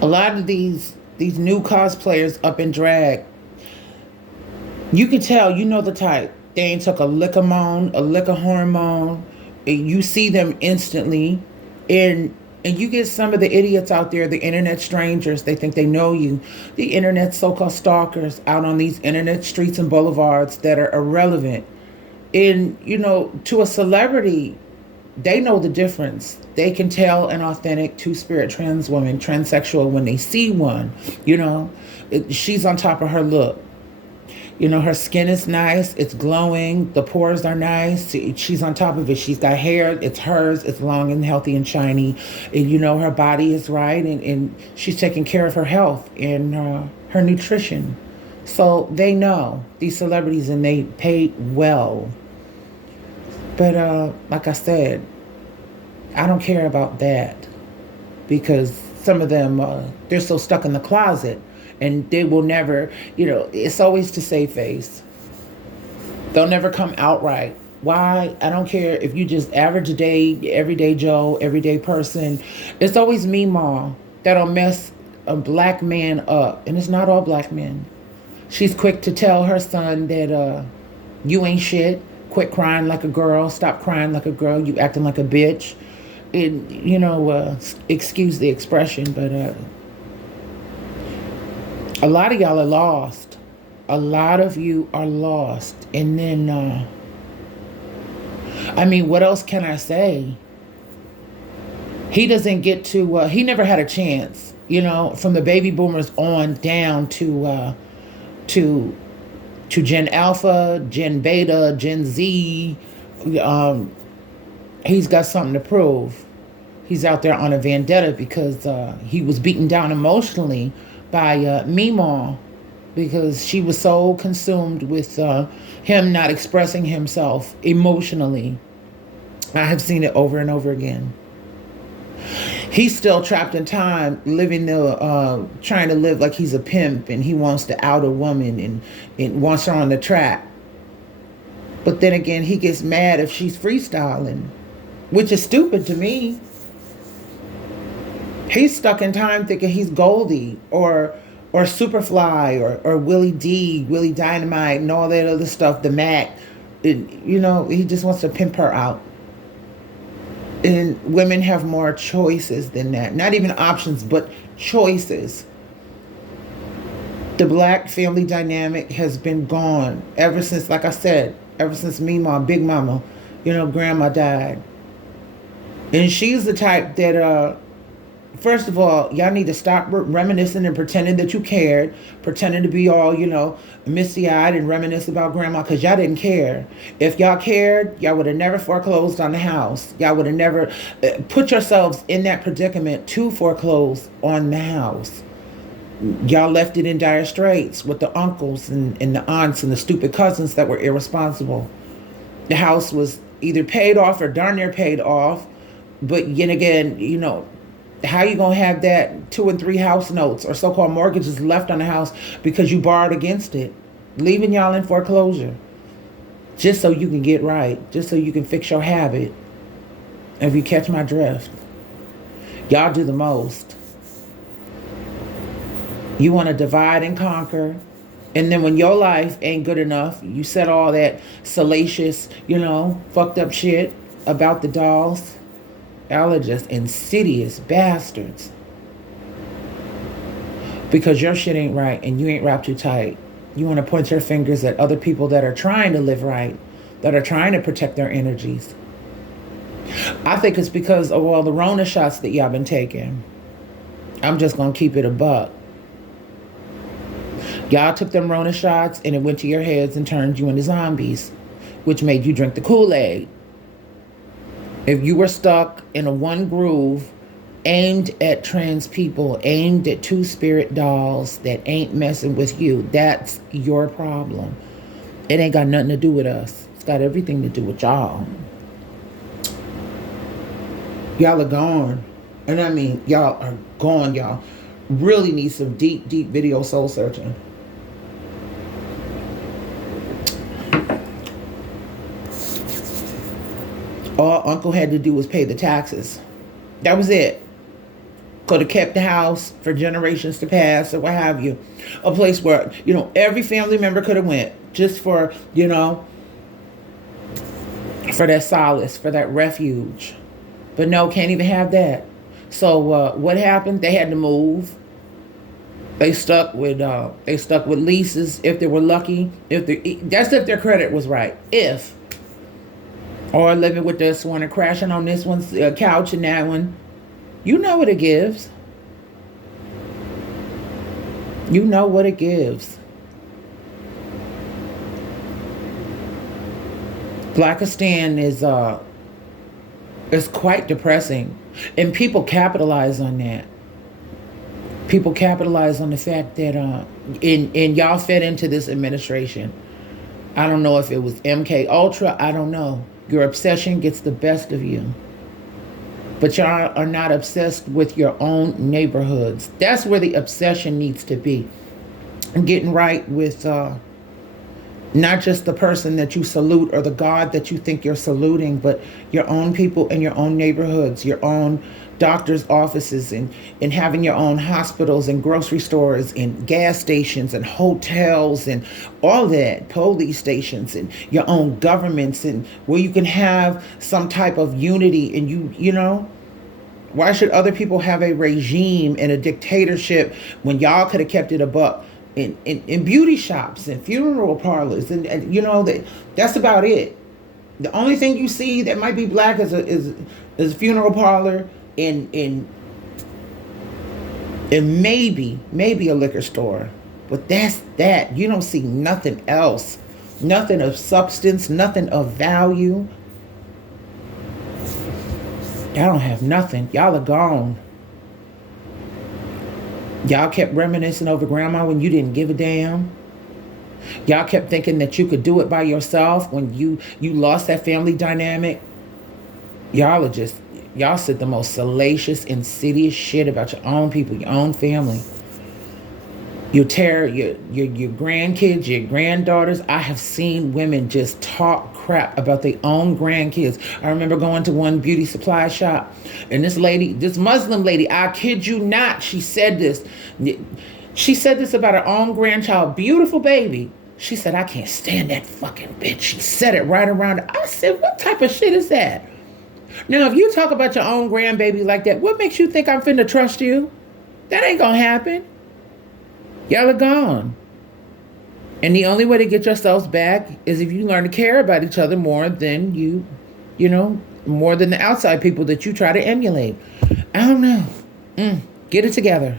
A lot of these new cosplayers up in drag, you can tell, you know the type. They ain't took a lick of moan, a lick of hormone. And you see them instantly. And you get some of the idiots out there, the internet strangers, they think they know you. The internet so-called stalkers out on these internet streets and boulevards that are irrelevant. And, to a celebrity, they know the difference. They can tell an authentic two-spirit trans woman, transsexual, when they see one. She's on top of her look. Her skin is nice. It's glowing. The pores are nice. She's on top of it. She's got hair. It's hers. It's long and healthy and shiny. And, her body is right. And she's taking care of her health and her nutrition. So they know, these celebrities, and they pay well. But like I said, I don't care about that, because some of them, they're so stuck in the closet, and they will never, it's always to save face. They'll never come outright. Why? I don't care if you just average day, everyday Joe, everyday person. It's always Meemaw that'll mess a black man up. And it's not all black men. She's quick to tell her son that you ain't shit. Quit crying like a girl. Stop crying like a girl. You acting like a bitch. Excuse the expression, but a lot of y'all are lost. A lot of you are lost. And then, what else can I say? He doesn't get to, he never had a chance, from the baby boomers on down to Gen Alpha, Gen Beta, Gen Z. He's got something to prove. He's out there on a vendetta because he was beaten down emotionally by Meemaw, because she was so consumed with him not expressing himself emotionally. I have seen it over and over again. He's still trapped in time, trying to live like he's a pimp, and he wants to out a woman and wants her on the track. But then again, he gets mad if she's freestyling, which is stupid to me. He's stuck in time thinking he's Goldie or Superfly or Willie D, Willie Dynamite, and all that other stuff, the Mac. He just wants to pimp her out. And women have more choices than that. Not even options, but choices. The black family dynamic has been gone ever since, like I said, ever since Meemaw, Big Mama, Grandma died. And she's the type that, first of all, y'all need to stop reminiscing and pretending that you cared, pretending to be all, misty-eyed and reminisce about grandma, because y'all didn't care. If y'all cared, y'all would have never foreclosed on the house. Y'all would have never put yourselves in that predicament to foreclose on the house. Y'all left it in dire straits with the uncles and the aunts and the stupid cousins that were irresponsible. The house was either paid off or darn near paid off. But yet again, how you going to have that 2 and 3 house notes or so-called mortgages left on the house because you borrowed against it, leaving y'all in foreclosure just so you can get right, just so you can fix your habit? If you catch my drift, y'all do the most. You want to divide and conquer, and then when your life ain't good enough, you said all that salacious, fucked up shit about the dolls. Y'all are just insidious bastards. Because your shit ain't right and you ain't wrapped too tight. You want to point your fingers at other people that are trying to live right, that are trying to protect their energies. I think it's because of all the Rona shots that y'all been taking. I'm just going to keep it a buck. Y'all took them Rona shots and it went to your heads and turned you into zombies, which made you drink the Kool-Aid. If you were stuck in a one groove aimed at trans people, aimed at two-spirit dolls that ain't messing with you, that's your problem. It ain't got nothing to do with us. It's got everything to do with y'all. Y'all are gone. And y'all are gone, y'all. Really need some deep, deep video soul searching. All Uncle had to do was pay the taxes. That was it. could have kept the house for generations to pass or what have you. A place where, every family member could have went just for, for that solace, for that refuge. But no, can't even have that. So what happened? They had to move. They stuck with leases if they were lucky. That's if their credit was right. Or living with this one and crashing on this one's couch and that one. You know what it gives. You know what it gives. Blakistan is quite depressing, and people capitalize on that. People capitalize on the fact that and y'all fed into this administration. I don't know if it was MK Ultra. I don't know. Your obsession gets the best of you. But y'all are not obsessed with your own neighborhoods. That's where the obsession needs to be. Getting right with not just the person that you salute or the God that you think you're saluting, but your own people in your own neighborhoods, your own doctor's offices, and having your own hospitals and grocery stores and gas stations and hotels and all that, police stations and your own governments, and where you can have some type of unity. And why should other people have a regime and a dictatorship when y'all could have kept it a buck in beauty shops and funeral parlors and that's about it. The only thing you see that might be black is a funeral parlor and maybe a liquor store. But that's that. You don't see nothing else. Nothing of substance, nothing of value. Y'all don't have nothing. Y'all are gone. Y'all kept reminiscing over grandma when you didn't give a damn. Y'all kept thinking that you could do it by yourself when you lost that family dynamic. Y'all said the most salacious, insidious shit about your own people, your own family. You tear your grandkids, your granddaughters. I have seen women just talk crap about their own grandkids. I remember going to one beauty supply shop, and this Muslim lady, I kid you not, she said this. She said this about her own grandchild, beautiful baby. She said, I can't stand that fucking bitch. She said it right around. I said, what type of shit is that? Now, if you talk about your own grandbaby like that, what makes you think I'm finna trust you? That ain't gonna happen. Y'all are gone. And the only way to get yourselves back is if you learn to care about each other more than more than the outside people that you try to emulate. I don't know. Get it together.